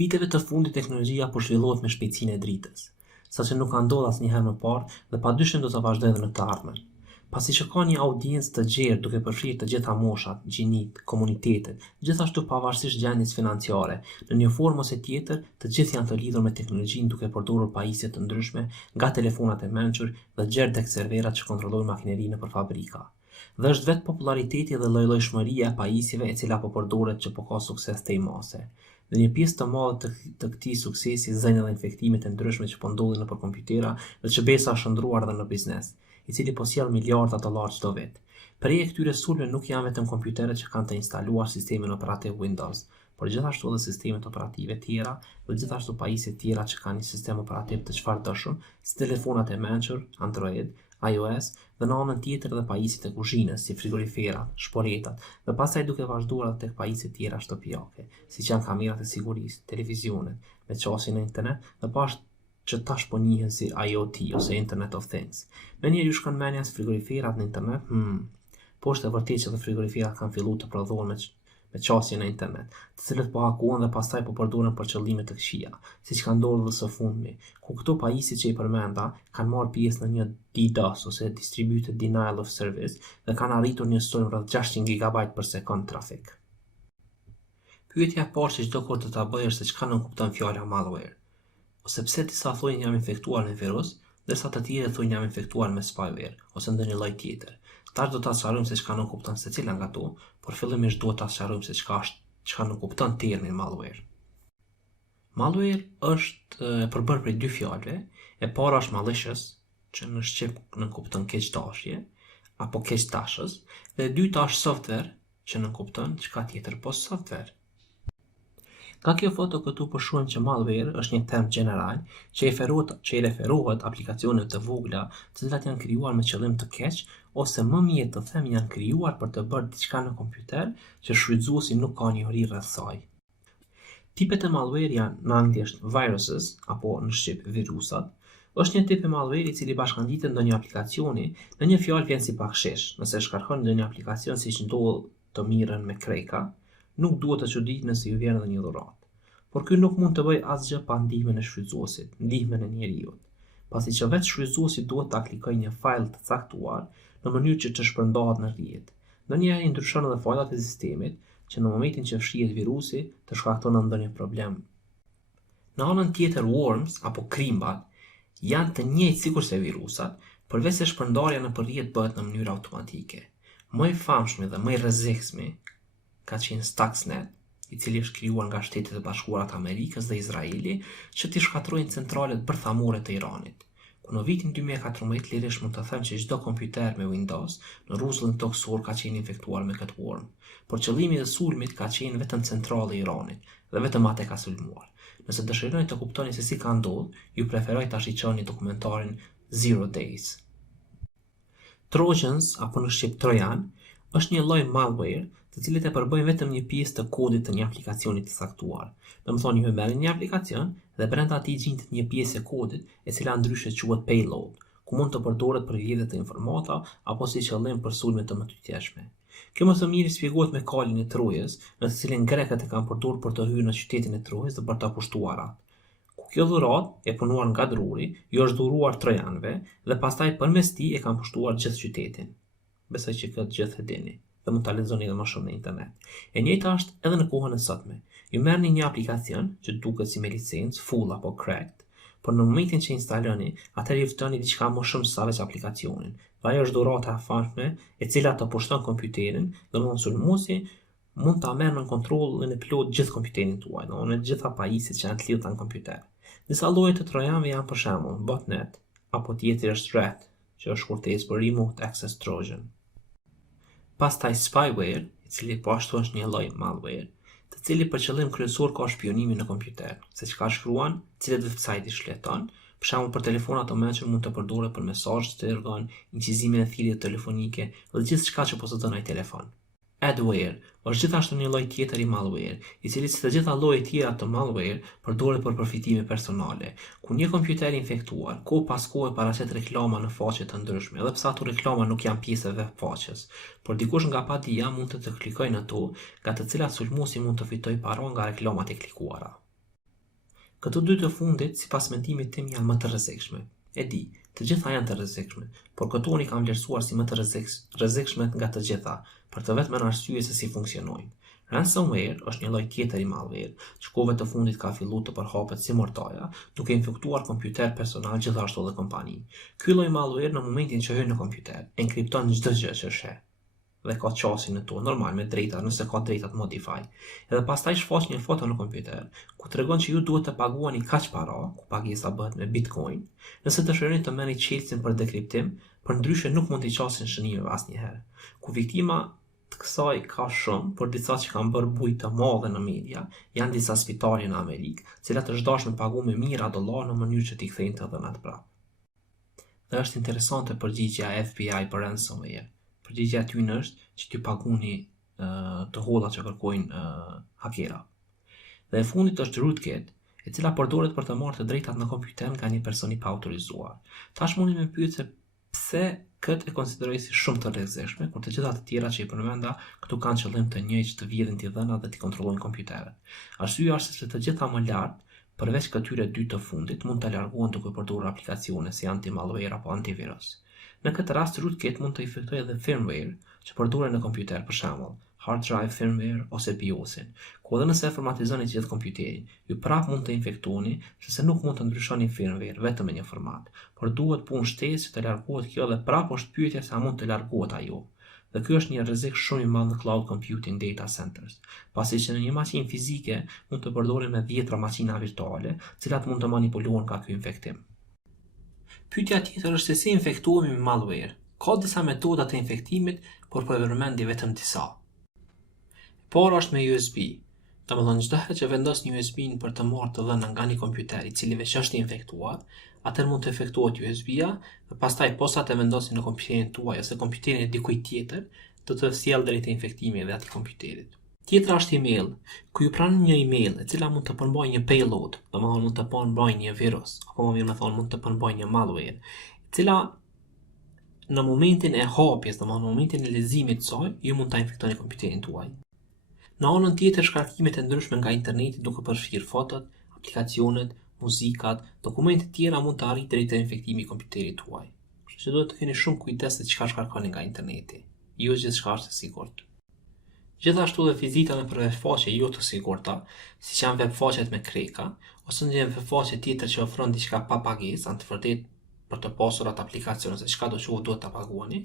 Viteve të fundit teknologjia po zhvillohet me shpejtësinë e dritës, saqë nuk ka ndodhur asnjëherë më parë dhe padyshim do të vazhdojë edhe në të ardhmen. Pasi që ka një audiencë të gjerë duke përfshirë të gjitha moshat, gjinit, komunitetet, gjithashtu pavarësisht gjendjes financiare, në një formë ose tjetër, të gjithë janë të lidhur me teknologjinë duke përdorur pajisje të ndryshme, nga telefonat e mençur dhe gjerë tek serverat që kontrollojnë makinerinë nëpër fabrika. Dhe është vetë populariteti dhe lloj-llojshmëria e pajisjeve e cila po përdoret që po ka sukses te i mase. Dhe një pjesë të madhe të këtij suksesi zënë edhe infektimet e ndryshme që po ndodhin nëpër kompjutera dhe çbesa shndruar edhe në biznes, i cili po sjell miliarda dollar çdo vit. Përrejë këtyre sulmeve nuk janë vetëm kompjuteret që kanë të instaluar sistemin operativ Windows, por gjithashtu edhe sistemet operative tjera dhe gjithashtu pajisje tjera që kanë një sistem operativ të çfarëdëshëm, si telefonat e mençur, Android, iOS dhe në anën tjetër dhe pajisjet e kuzhinës, si frigoriferat, shporetat, dhe pastaj duke vazhduar edhe tek pajisje tjera shtëpiake, siç janë kamerat e sigurisë, televizionet, me qasje në internet dhe që tash po njihen si IoT ose Internet of Things. Me njerë ju shkon menja se frigoriferat në internet? Po është e vërtetë që dhe frigoriferat kanë filluar të prodhohen me qasje në internet, të cilët po hakohen dhe pastaj po përdoren për qëllime të këqija, siç ka ndodhur dhe së fundmi, ku këto pajisje që i përmenda kanë marrë pjesë në një DDoS ose Distributed Denial of Service dhe kanë arritur njësojnë rreth 600 GB për sekond trafik. Pyetja e parë që çdo kur do ta bëj është se çka nënkupton fjala malware, ose pse disa thojnë jam infektuar me virus, ndërsa të tjerë thojnë jam infektuar me spyware ose ndonjë lloj tjetër. Tash do ta sqarojmë se çka nënkupton secila nga to, por fillimisht duhet ta sqarojmë se çka nënkupton termi malware. Malware është përbërë prej dy fjalëve. E para është malicious, që në shqip nënkupton keqdashje apo keqdashës, dhe e dyta është software, që nënkupton çka tjetër post software. Nga kjo foto këtu po shohim që malware është një term gjeneral që i referohet aplikacioneve të vogla, të cilat janë krijuar me qëllim të keq, ose më mirë të them janë krijuar për të bërë diçka në kompjuter që shfrytëzuesi nuk ka njohuri rreth saj. Tipet e malware janë në anglisht viruses apo në shqip virusat. Është një tip e malware i cili bashkangjitet ndonjë aplikacioni, në një fjalë vjen si pakshesh. Nëse shkarkon ndonjë aplikacion siç ndodh të mirën me kreka, nuk duhet të çuditni nëse ju vjen edhe një dhuratë. Por ky nuk mund të bëjë asgjë pa ndihmën e shfrytëzuesit, ndihmën e njeriut, pasi që vetë shfrytëzuesi duhet ta klikojë një fajl të caktuar në mënyrë që të shpërndahet në rrjet. Ndonjëherë i ndryshon edhe fajlat e sistemit, që në momentin që fshihet virusi të shkakton ndonjë problem. Në anën tjetër, worms apo krimbat janë të njëjtë sikurse virusat, përveç se shpërndarja në rrjet bëhet në mënyrë automatike. Më i famshëm dhe më i rrezikshëm ka qenë Stuxnet, i cili është krijuar nga Shtetet e Bashkuara të Amerikës dhe Izraeli që t'i shkatrojnë centralet bërthamore të Iranit. Ku në vitin 2014 lirisht mund të them që çdo kompjuter me Windows në rruzullin toksor ka qenë infektuar me këtë worm, por qëllimi i sulmit ka qenë vetëm centrali i Iranit dhe vetëm atë ka sulmuar. Nëse dëshironi të kuptoni se si ka ndodhur, ju preferoj ta shiqoni dokumentarin Zero Days. Trojans apo në shqip trojan është një lloj malware të cilët e përbëjnë vetëm një pjesë të kodit të një aplikacioni të caktuar. Domethënë ju merrni një aplikacion dhe brenda atij gjendet një pjesë e kodit e cila ndryshe quhet payload, ku mund të përdoret për vjedhje të informata apo si qëllim për sulme të mëtyqeshme. Kjo më së miri shpjegohet me kalin e Trojës, në të cilin grekët e kanë përdorur për të hyrë në qytetin e Trojës dhe për ta pushtuar atë. Ku kjo dhuratë e punuar nga druri, ju është dhuruar trojanëve dhe pastaj përmes tij e kanë pushtuar gjithë qytetin. Besoj që këtë gjithë e dini dhe mund ta lexoni edhe më shumë në internet. E njëjta është edhe në kohën e sotme. Ju merrni një aplikacion që duket si me licencë full apo cracked, por në momentin që instaloni, atëherë ju ftoni diçka më shumë se veç aplikacionin. Dhe ajo është dhurata e famshme e cila të pushton kompjuterin dhe sulmuesi mund ta merr në kontrollin e plot gjithë kompjuterin tuaj, në gjitha pajisjet që janë të lidhura në kompjuter. Disa lloje të trojanëve janë për shembull botnet apo tjetri është rat, që është shkurtesë për remote access trojan. Pastaj spyware, i cili po ashtu është një lloj malware, të cili për qëllim kryesor ka shpionimin në kompjuter, se çka shkruan, cilet website i shfleton. Për shembull, për telefonat të mençur mund të përdoret për mesazhe të dërgon, incizimin e thirrjeve telefonike dhe gjithçka që posedon ai telefon. Adware është gjithashtu një lloj tjetër i malware, i cili si të gjitha llojet tjera të malware përdoret për përfitime personale, ku një kompjuter i infektuar kohë pas kohe paraqet reklama në faqe të ndryshme, edhe pse ato reklama nuk janë pjesë e webfaqes, por dikush nga padia mund të klikojë në to, nga të cilat sulmuesi mund të fitojë para nga reklamat e klikuara. Këto dy të fundit, sipas mendimit tim, janë më të rrezikshme. E di, të gjitha janë të rrezikshme, por këto unë i kam vlerësuar si më të rrezikshme nga të gjitha, për të vetmen arsye se si funksionojnë. Ransomware është një lloj tjetër i malware, që kohëve të fundit ka filluar të përhapet si mortaja, duke infektuar kompjuter personal gjithashtu edhe kompani. Ky lloj malware në momentin që hyn në kompjuter, enkripton çdo gjë që sheh dhe ka qasin në to, normal me drejta, nëse ka drejta të modify. Edhe pastaj shfaq një foto në kompjuter, ku tregon që ju duhet të paguani kaq para, ku pagesa bëhet me Bitcoin, nëse dëshironi të merrni çelësin për dekriptim, përndryshe nuk mund t'i qasin shënimeve asnjëherë. Ku viktima të kësaj ka shumë, por disa që kanë bërë bujë të madhe në media, janë disa spitale në Amerikë, cilat është dashur me pagu me mijëra dollar në mënyrë që t'i kthejnë të dhënat prapë. Dhe është interesante përgjigjja e FBI për ransomware. Përgjigjja e tyre është që t'ju paguni të holla që kërkojnë hakera. Dhe e fundit është rootkit, e cila përdoret për të marrë të drejtat në kompjuter nga një person i pa autorizuar. Tash mundi me pyet se pse këtë e konsideroj si shumë të rrezikshme, kur të gjitha të tjera që i përmenda këtu kanë qëllim të njëjtë që të vjedhin t'i dhënat dhe t'i kontrollojnë kompjuterët. Arsyeja është se të gjitha më lart, përveç këtyre dy të fundit, mund të largohen duke përdorur aplikacione si anti-malware apo antivirus. Në këtë rast, rootkit mund të infektojë edhe firmware që përdoren në kompjuter, për shembull, hard drive firmware ose BIOS-in, ku edhe nëse formatizoni gjithë kompjuterin, ju prap mund të infektoni, sepse nuk mund të ndryshoni firmware vetëm me një format, por duhet punë shtesë që të largohet kjo dhe prap është pyetja se a mund të largohet ajo. Dhe ky është një rrezik shumë i madh në cloud computing data centers, pasi që në një maqinë fizike mund të përdoren me 10 maqina virtuale, cilat mund të manipulohen nga ky infektim. Pyetja tjetër është se si infektohemi me malware. Ka disa metoda të infektimit, por po e përmendi vetëm disa. Para është me USB. Domethënë çdo herë që vendos një USB-n për të marrë të dhëna nga një kompjuter i cili veç është i infektuar, atëherë mund të infektohet USB-ja dhe pastaj posa të vendosni në kompjuterin tuaj ose kompjuterin e dikujt tjetër, do të sjellë drejt infektimit dhe atij kompjuterit. Tjetra është email, ku ju pranon një email e cila mund të përmbajë një payload, domethënë mund të përmbajë një virus, apo më mirë me thonë mund të përmbajë një malware, e cila në momentin e hapjes, domethënë në momentin e leximit të saj, ju mund ta infektoni kompjuterin tuaj. Në anën tjetër, shkarkimet e ndryshme nga interneti duke përfshirë fotot, aplikacionet, muzikat, dokumente të tjera mund të arrijë drejt te infektimi i kompjuterit tuaj. Kështu që duhet të keni shumë kujdes se çka shkarkoni nga interneti. Jo gjithçka është e sigurt. Gjithashtu dhe vizita në webfaqe jo të sigurta, siç janë webfaqet me kreka, ose një webfaqe tjetër që ofron diçka pa pagesë, anë të vërtetë për të pasur atë aplikacion ose çka do të duhet ta paguani,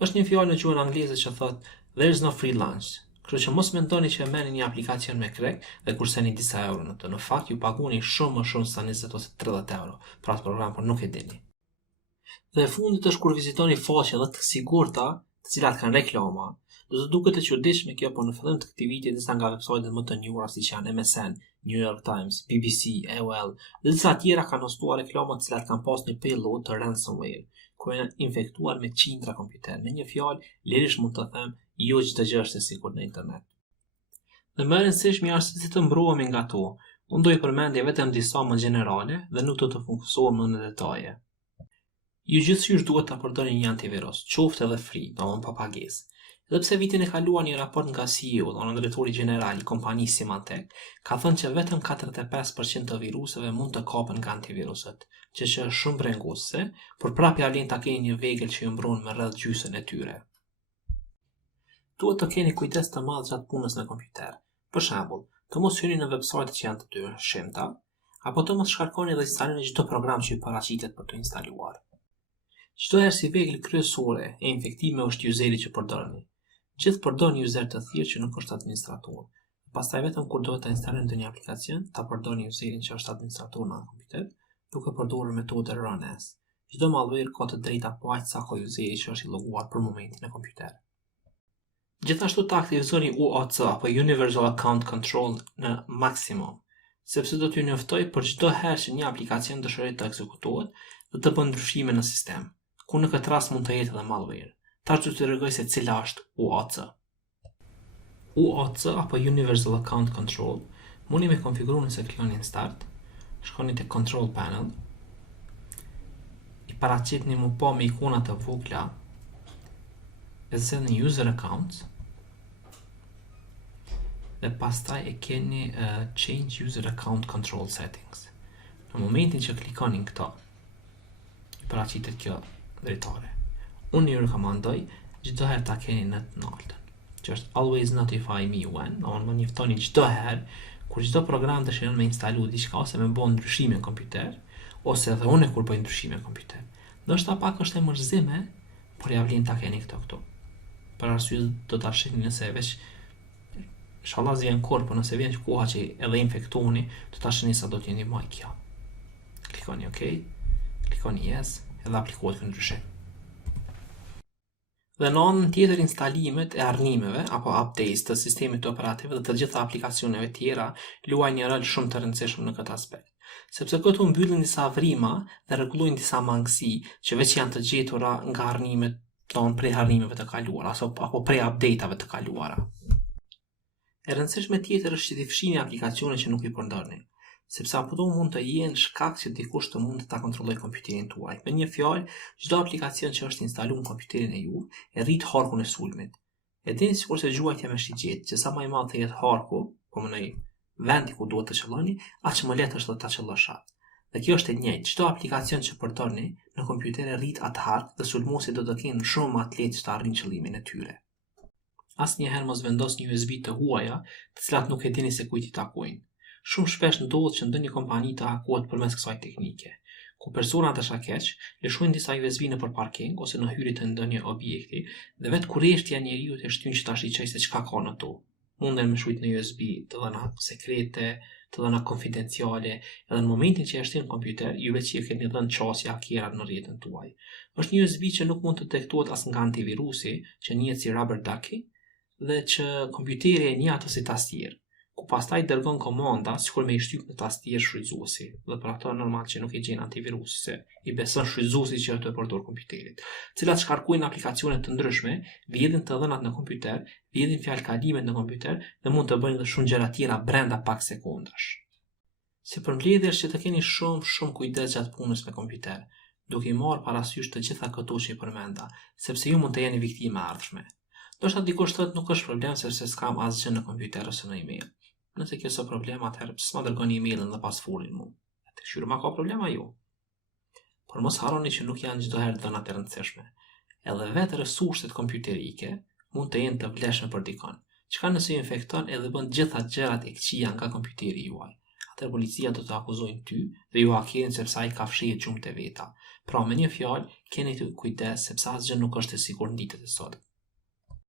është një fjalë në gjuhën angleze që thotë there's no free lunch. Kështu që mos mendoni që merrni një aplikacion me krek dhe kurseni disa euro në të. Në fakt ju paguani shumë më shumë se 20 ose 30 euro për atë program, por nuk e dini. Dhe e fundit është kur vizitoni faqe dhe të sigurta, të cilat kanë reklama. Do të duket e çuditshme kjo, por në fillim të këtij viti disa nga websajtet më të njohura siç janë MSN, New York Times, BBC, AOL dhe disa tjera kanë postuar reklama të cilat kanë pasur një payload të ransomware, ku janë infektuar me qindra kompjuter. Me një fjalë, lirisht mund të them, jo çdo gjë është e sigurt në internet. Dhe më e rëndësishme është si të mbrohemi nga to. Unë do i përmendje vetëm disa më gjenerale dhe nuk do të fokusohem në detaje. Ju gjithësisht duhet ta përdorni një antivirus, qoftë edhe free, domethënë pa pagesë. Edhe pse vitin e kaluar një raport nga CEO, dhe drejtori gjeneral i kompanisë Symantec, ka thënë që vetëm 45% të viruseve mund të kapen nga antiviruset, që është shumë brenguese, por prapë ja vlen ta keni një vegël që ju mbron me rreth gjysmën e tyre. Duhet të keni kujdes të madh gjatë punës në kompjuter. Për shembull, të mos hyni në websajte që janë të dyshimta, apo të mos shkarkoni dhe instaloni çdo program që ju paraqitet për të instaluar. Çdo herë si vegël kryesore e infektimeve është useri që përdorni. Gjithë përdorni user të thirrë që nuk është administrator. Pastaj vetëm kur duhet ta instaloni ndonjë aplikacion, ta përdorni userin që është administrator në kompjuter, duke përdorur metodën run as. Çdo malware ka të drejta po aq sa ka useri që është i loguar për momentin në kompjuter. Gjithashtu ta aktivizoni UAC apo Universal Account Control në maksimum, sepse do t'ju njoftoj për çdo herë që një aplikacion dëshiroj të ekzekutohet dhe të bën ndryshime në sistem, ku në këtë rast mund të jetë edhe malware. Tash do t'ju rregoj se cila është UAC. UAC apo Universal Account Control mundi me konfiguru nëse kloni në start, shkoni te Control Panel, i paraqitni më po me ikona të vogla, e zëni User Accounts, dhe pastaj e keni Change User Account Control Settings. Në momentin që klikonin këto, i paraqitet kjo drejtare. Unë ju rekomandoj çdo herë ta keni në të lartën, që është always notify me when, më njoftoni çdo herë kur çdo program dëshiron me instalu diçka ose me bën ndryshime në kompjuter, ose edhe unë kur bëj ndryshime në kompjuter. Ndoshta pak është e mërzime, por ja vlen ta keni këto. Për arsye do ta shihni nëse veç inshallah vjen kur, por nëse vjen koha që edhe infektoni, do ta shihni sa do t'jeni më kjo. Klikoni OK, klikoni yes, edhe aplikohet kjo ndryshim. Dhe në anën tjetër instalimet e arrimeve apo updates të sistemit operativ dhe të gjitha aplikacioneve tjera luajnë një rol shumë të rëndësishëm në këtë aspekt, sepse këtu mbyllin disa vrima dhe rregullojnë disa mangësi që veç janë të gjetura nga arrimet tonë prej arrimeve të kaluara apo prej updateve të kaluara. E rëndësishme tjetër është që t'i fshini aplikacione që nuk i përdorni, sepse ato mund të jenë shkak që dikush të mund të ta kontrollojë kompjuterin tuaj. Me një fjalë, çdo aplikacion që është instaluar në kompjuterin e juve e rrit harkun e sulmit. E dini sikurse gjuajtja me shigjet, që sa më i madh të jetë harku, po më në vendi ku duhet të qëlloni, aq më lehtë është të ta qëllosh atë. Dhe kjo është e njëjtë. Çdo aplikacion që përdorni në kompjuter e rrit atë hark dhe sulmuesit do të kenë shumë më të lehtë të arrijnë qëllimin e tyre. Asnjëherë mos vendosni USB të huaja, të cilat nuk e dini se kujt i takojnë. Shumë shpesh ndodhet që ndonjë kompani të hakohet përmes kësaj teknike, ku persona të shakeq lëshojnë disa USB në parking ose në hyrje të ndonjë objekti dhe vetë kurreshtja e njeriu të shtyn që ta shiqojë se çka ka në to. Munden me shujt në USB të dhëna sekrete, të dhëna konfidenciale, edhe në momentin që e shtyn në kompjuter, ju vetë që keni dhënë çështje hakerat në rrjetin tuaj. Është një USB që nuk mund të detektohet as nga antivirusi, që njihet si rubber ducky, dhe që kompjuteri e njeh ato si tastier, ku pastaj dërgon komanda sikur me i shtyp në tastier shfrytëzuesi, dhe për ato normal që nuk i gjen antivirusi se i beson shfrytëzuesit që ato e përdor kompjuterit, cilat shkarkojnë aplikacione të ndryshme, vjedhin të dhënat në kompjuter, vjedhin fjalë kalimet në kompjuter dhe mund të bëjnë edhe shumë gjëra tjera brenda pak sekondash. Si përmbledhje është që të keni shumë kujdes gjatë punës me kompjuter, duke i marrë parasysh të gjitha këto që i përmenda, sepse ju mund të jeni viktimë e ardhshme. Ndoshta dikush thotë nuk është problem sepse s'kam asgjë në kompjuter ose në email. Nëse kjo është problem, atëherë pse s'ma dërgoni emailin dhe pas folin mu? Atë shyrë ka problema ju. Por mos harroni që nuk janë çdo herë dhënat e rëndësishme. Edhe vetë resurset kompjuterike mund të jenë të vlefshme për dikon. Çka nëse ju infekton edhe bën gjitha gjërat e këqija nga kompjuteri juaj? Atëherë policia do të akuzojnë ty dhe ju hakerin sepse ai ka fshirë gjumë të veta. Pra me një fjalë, keni të kujdes sepse asgjë nuk është e sigurt në ditët e sotme.